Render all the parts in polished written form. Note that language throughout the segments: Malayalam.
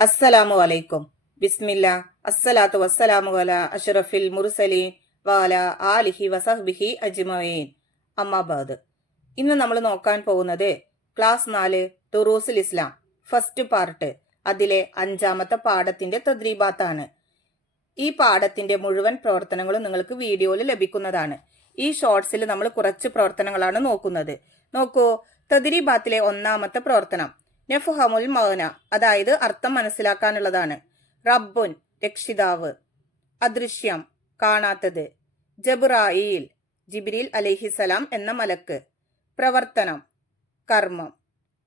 അസ്സലാമു അലൈക്കും. ബിസ്മില്ല. അസ്സലാത്തു വസ്സലാമു അലാ അഷ്റഫിൽ മുർസലീൻ വഅല ആലിഹി വസഹ്ബിഹി അജ്മഈൻ. അമ്മാബാദ്. ഇന്ന് നമ്മൾ നോക്കാൻ പോകുന്നത് ക്ലാസ് 4 ദുറൂസുൽ ഇസ്ലാം ഫസ്റ്റ് പാർട്ട്, അതിലെ 5ാമത്തെ പാഠത്തിന്റെ തദ്രീബാത്താണ്. ഈ പാഠത്തിന്റെ മുഴുവൻ പ്രവർത്തനങ്ങളും നിങ്ങൾക്ക് വീഡിയോയിൽ ലഭിക്കുന്നതാണ്. ഈ ഷോർട്സിൽ നമ്മൾ കുറച്ച് പ്രവർത്തനങ്ങളാണ് നോക്കുന്നത്. നോക്കൂ, തദ്രീബാത്തിലെ 1ാമത്തെ പ്രവർത്തനം നഫ്ഹമുൽ മഅന, അതായത് അർത്ഥം മനസ്സിലാക്കാനുള്ളതാണ്. റബ്ബുൻ, രക്ഷിതാവ്. അദൃശ്യം, കാണാത്തത്. ജബ്രായീൽ, ജിബ്രീൽ അലൈഹിസലാം എന്ന മലക്ക്. പ്രവർത്തനം, കർമ്മം.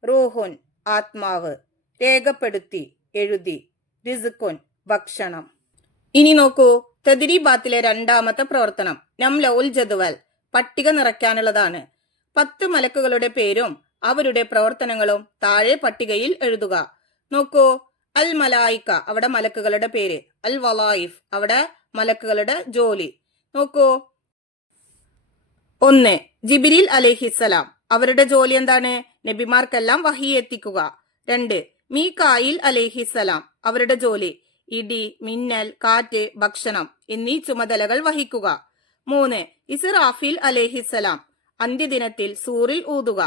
റൂഹുൻ, ആത്മാവ്. രേഖപ്പെടുത്തി, എഴുതി. റിസ്ഖുൻ, ഭക്ഷണം. ഇനി നോക്കൂ, തദ്രീബാത്തിലെ 2ാമത്തെ പ്രവർത്തനം നംലഉൽ ജദ്വൽ, പട്ടിക നിറയ്ക്കാനുള്ളതാണ്. 10 മലക്കുകളുടെ പേരും അവരുടെ പ്രവർത്തനങ്ങളും താഴെ പട്ടികയിൽ എഴുതുക. നോക്കൂ, അൽ മലായിക്ക, അവിടെ മലക്കുകളുടെ പേര്. അൽ വലായിഫ്, അവിടെ മലക്കുകളുടെ ജോലി. നോക്കൂ, 1 ജിബ്രീൽ അലൈഹിസ്സലാം, അവരുടെ ജോലി എന്താണ്? നബിമാർക്കെല്ലാം വഹി എത്തിക്കുക. 2 മീകായിൽ അലൈഹിസ്സലാം, അവരുടെ ജോലി ഇടി, മിന്നൽ, കാറ്റ്, ഭക്ഷണം എന്നീ ചുമതലകൾ വഹിക്കുക. 3 ഇസ്റാഫീൽ അലൈഹിസ്സലാം, അന്ത്യദിനത്തിൽ സൂറിൽ ഊതുക.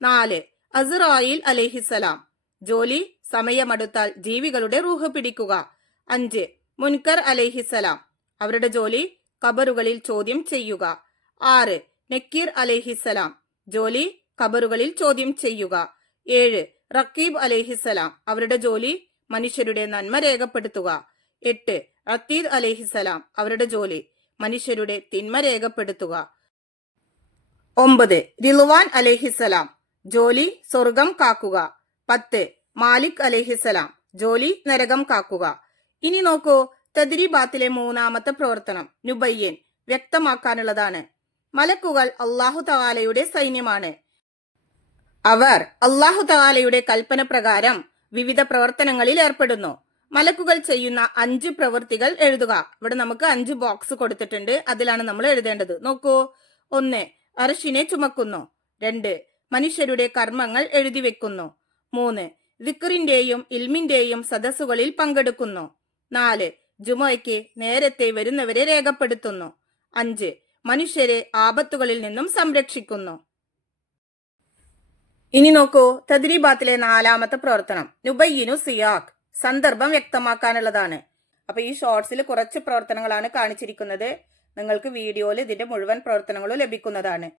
4 അസ്റായീൽ അലൈഹിസ്സലാം, ജോലി സമയമടുത്താൽ ജീവികളുടെ റൂഹ് പിടിക്കുക. 5 മുൻകർ അലൈഹിസ്സലാം, അവരുടെ ജോലി ഖബറുകളിൽ ചോദ്യം ചെയ്യുക. 6 നക്കീർ അലൈഹിസ്സലാം, ജോലി ഖബറുകളിൽ ചോദ്യം ചെയ്യുക. 7 റക്കീബ് അലൈഹിസ്സലാം, അവരുടെ ജോലി മനുഷ്യരുടെ നന്മ രേഖപ്പെടുത്തുക. 8 അത്തീദ് അലൈഹിസ്സലാം, അവരുടെ ജോലി മനുഷ്യരുടെ തിന്മ രേഖപ്പെടുത്തുക. 9 റിളുവാൻ അലൈഹിസ്സലാം, ജോലി സ്വർഗം കാക്കുക. 10 മാലിക് അലൈഹിസ്സലാം, ജോലി നരകം കാക്കുക. ഇനി നോക്കൂ, തദ്രീബാത്തിലെ 3ാമത്തെ പ്രവർത്തനം നുബയ്യൻ, വ്യക്തമാക്കാനുള്ളതാണ്. മലക്കുകൾ അല്ലാഹു തആലയുടെ സൈന്യമാണ്. അവർ അല്ലാഹു തആലയുടെ കൽപ്പന പ്രകാരം വിവിധ പ്രവർത്തനങ്ങളിൽ ഏർപ്പെടുന്നു. മലക്കുകൾ ചെയ്യുന്ന 5 പ്രവൃത്തികൾ എഴുതുക. ഇവിടെ നമുക്ക് 5 ബോക്സ് കൊടുത്തിട്ടുണ്ട്, അതിലാണ് നമ്മൾ എഴുതേണ്ടത്. നോക്കൂ, 1 അർശിനെ ചുമക്കുന്നു. 2 മനുഷ്യരുടെ കർമ്മങ്ങൾ എഴുതി വെക്കുന്നു. 3 ദിക്റിന്റെയും ഇൽമിന്റെയും സദസ്സുകളിൽ പങ്കെടുക്കുന്നു. 4 ജുമുഅയ്ക്ക് നേരത്തെ വരുന്നവരെ രേഖപ്പെടുത്തുന്നു. 5 മനുഷ്യരെ ആപത്തുകളിൽ നിന്നും സംരക്ഷിക്കുന്നു. ഇനി നോക്കൂ, തദ്രീബാത്തിലെ 4ാമത്തെ പ്രവർത്തനം നുബയ്യിനു സിയാഖ്, സന്ദർഭം വ്യക്തമാക്കാനുള്ളതാണ്. അപ്പൊ ഈ ഷോർട്സിൽ കുറച്ച് പ്രവർത്തനങ്ങളാണ് കാണിച്ചിരിക്കുന്നത്. നിങ്ങൾക്ക് വീഡിയോയിൽ ഇതിന്റെ മുഴുവൻ പ്രവർത്തനങ്ങളും ലഭിക്കുന്നതാണ്.